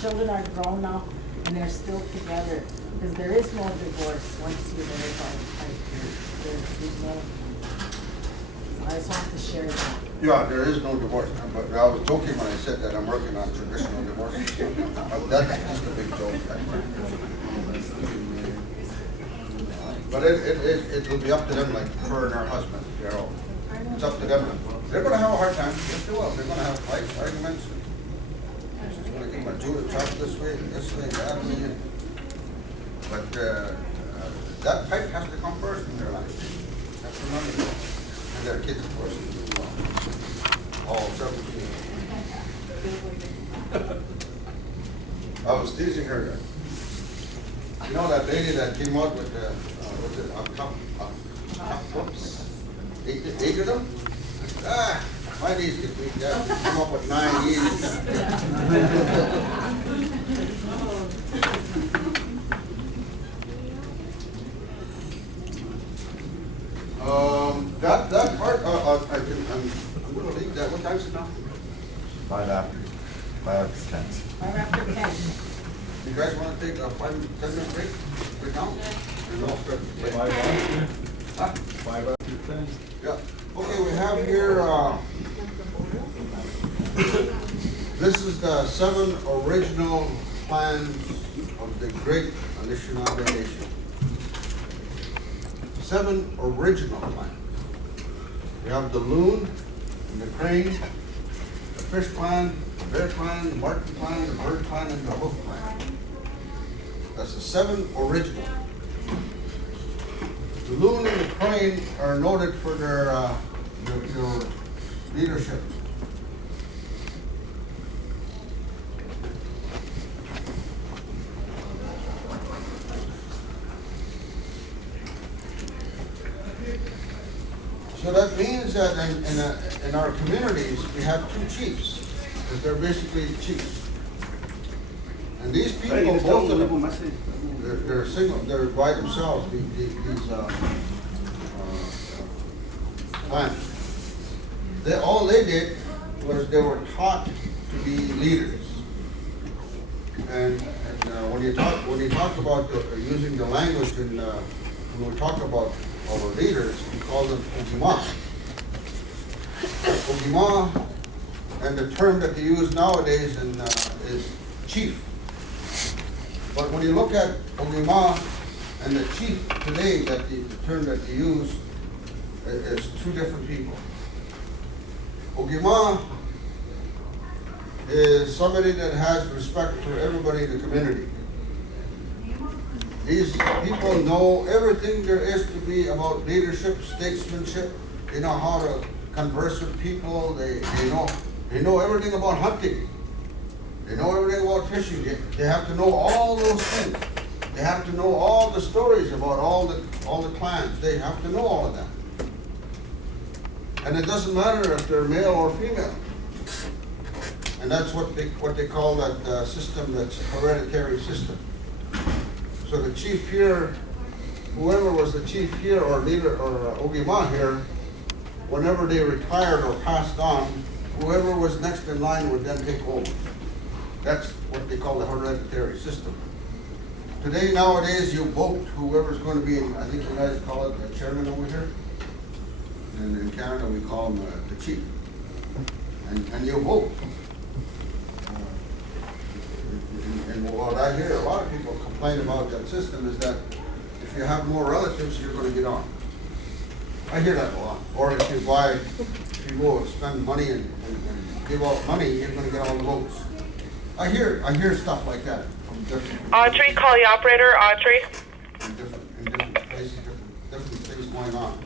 children are grown now, and they're still together, because there is no divorce once you're married. There's no, I just wanted to share that. Yeah, there is no divorce, but I was joking when I said that I'm working on traditional divorce. That's just a big joke. But it will be up to them, like her and her husband, you know. It's up to them. They're going to have a hard time. Yes, they will. They're going to have fights, arguments. She's going to give them a Judah chop this way, that way. But that pipe has to come first in their life. That's remember that. And their kids, of course, as well. All 17. I was teasing her that. You know that lady that came out with the, what's it, whoops, eight of them? Ah, my knees get weak, yeah, come up with 9 knees. That part, I'm going to leave that. What time is it now? 5 after 10. 5 after 10. You guys want to take a 5-10 minute break? Right now? And I'll start. 5 after? Huh? 5 after 10. Yeah. Okay, we have here, this is the 7 original plans of the Great Anishinaabe Nation. 7 original plans. We have the loon, and the crane, the fish plan, the bear plan, the marten plan, the bird plan, and the hoof plan. That's the 7 original. The loon and the crane are noted for their leadership. So that means that in our communities, we have 2 chiefs, because they're basically chiefs. And these people, both of them, they're single, they're by themselves, these clans. All they did was they were taught to be leaders. And when you talk about using the language when we talk about our leaders, we call them Ogima. Ogima, and the term that they use nowadays is chief. But when you look at Ogima and the chief today, the term that they use is 2 different people. Ogima is somebody that has respect for everybody in the community. These people know everything there is to be about leadership, statesmanship. They know how to converse with people. They know everything about hunting. They know everything about fishing. They have to know all those things. They have to know all the stories about all the clans. They have to know all of that. And it doesn't matter if they're male or female. And that's what they call that system, that's hereditary system. So the chief here, whoever was the chief here or leader or Ogima here, whenever they retired or passed on, whoever was next in line would then take over. That's what they call the hereditary system. Today, nowadays, you vote whoever's going to be, I think you guys call it the chairman over here. And in Canada, we call him the chief. And you vote. And what I hear a lot of people complain about that system is that if you have more relatives, you're going to get on. I hear that a lot. Or if you go spend money and give out money, you're going to get all the votes. I hear stuff like that from different. Audrey, call the operator. Audrey. In different places, different things going on.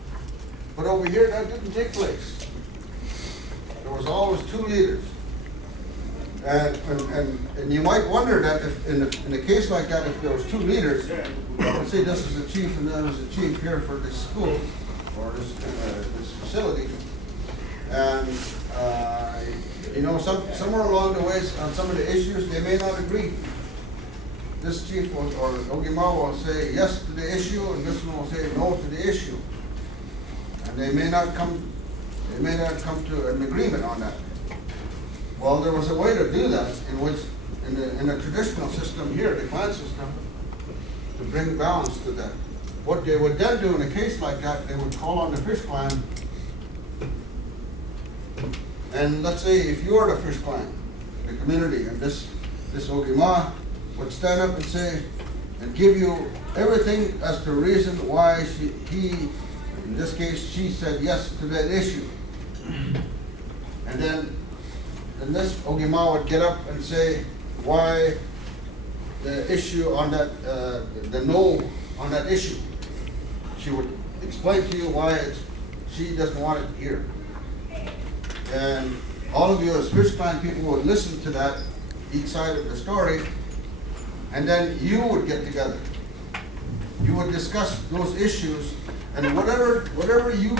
But over here, that didn't take place. There was always 2 leaders. And you might wonder that if in a case like that, if there was 2 leaders, let's say this is a chief and that was a chief here for this school or this facility, and somewhere along the way on some of the issues they may not agree. This chief or Ogima will say yes to the issue, and this one will say no to the issue, and they may not come to an agreement on that. Well, there was a way to do that in which in the traditional system here, the clan system, to bring balance to that. What they would then do in a case like that, they would call on the fish clan. And let's say if you're the fish clan, the community, and this Ogima would stand up and say, and give you everything as to the reason why he, in this case, she said yes to that issue. And then this Ogima would get up and say why the issue on that, the no on that issue. She would explain to you why she doesn't want it here. And all of you as fish clan people would listen to that, each side of the story, and then you would get together. You would discuss those issues, and whatever you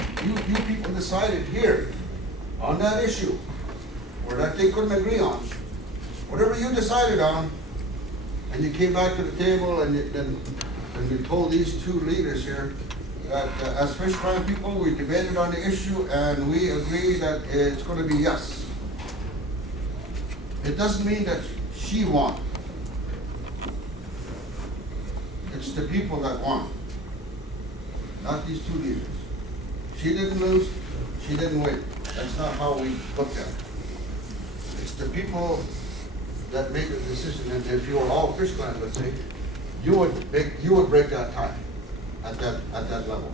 people decided here on that issue, or that they couldn't agree on, whatever you decided on, and you came back to the table and we told these two leaders here that as fish clan people, we debated on the issue and we agree that it's going to be yes. It doesn't mean that she won. It's the people that won, not these two leaders. She didn't lose, she didn't win. That's not how we look at it. It's the people that made the decision, and if you were all fish clan, let's say, you would break that tie at that level.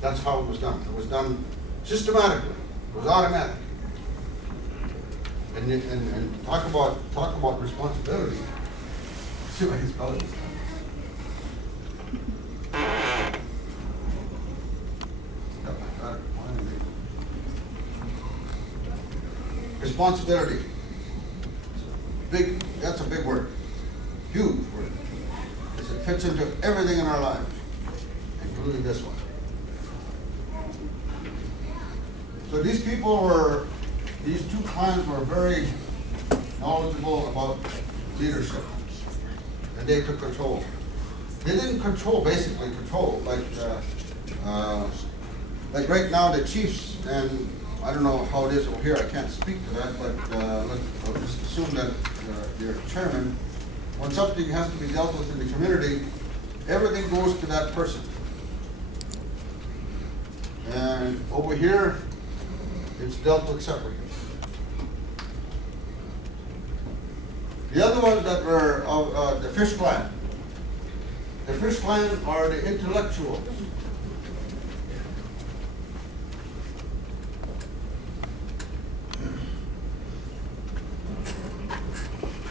That's how it was done. It was done systematically. It was automatic. And talk about responsibility. See if I can spell it this time. Responsibility. That's a big word. Huge word. Because it fits into everything in our lives, including this one. So these two clans were very knowledgeable about leadership. And they took control. They didn't basically control, like right now the chiefs, and I don't know how it is over here, I can't speak to that, but let's just assume that your chairman, when something has to be dealt with in the community, everything goes to that person. And over here, it's dealt with separately. The other ones that were of the fish clan. The fish clan are the intellectuals.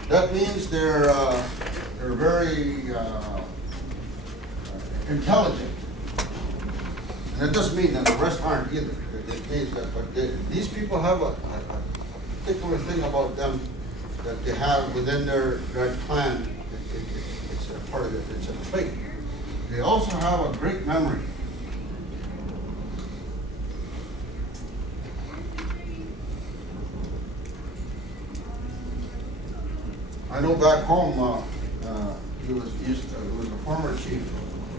That means they're very intelligent. And it doesn't mean that the rest aren't either. It means that, but these people have a particular thing about them that they have within their clan. It's a part of it. It's a trait. They also have a great memory. I know back home, he was a former chief,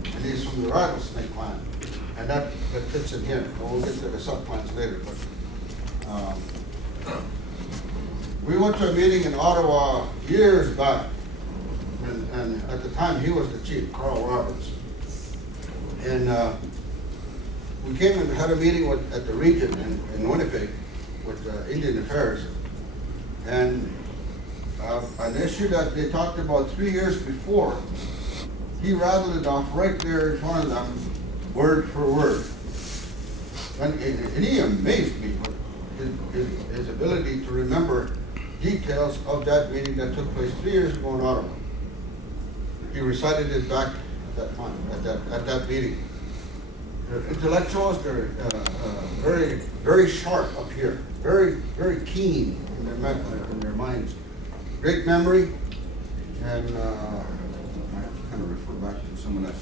and he's from the rattlesnake clan, and that fits in here. We'll get to the subclans later, but we went to a meeting in Ottawa years back, and at the time he was the chief, Carl Roberts, and we came and had a meeting at the region in Winnipeg with Indian Affairs, and an issue that they talked about 3 years before, he rattled it off right there in front of them, word for word. And he amazed me with his ability to remember details of that meeting that took place 3 years ago in Ottawa. He recited it back at that time, at that meeting. They're intellectuals, they're very, very sharp up here, very, very keen in their minds. Great memory, and I kind of refer back to some of that.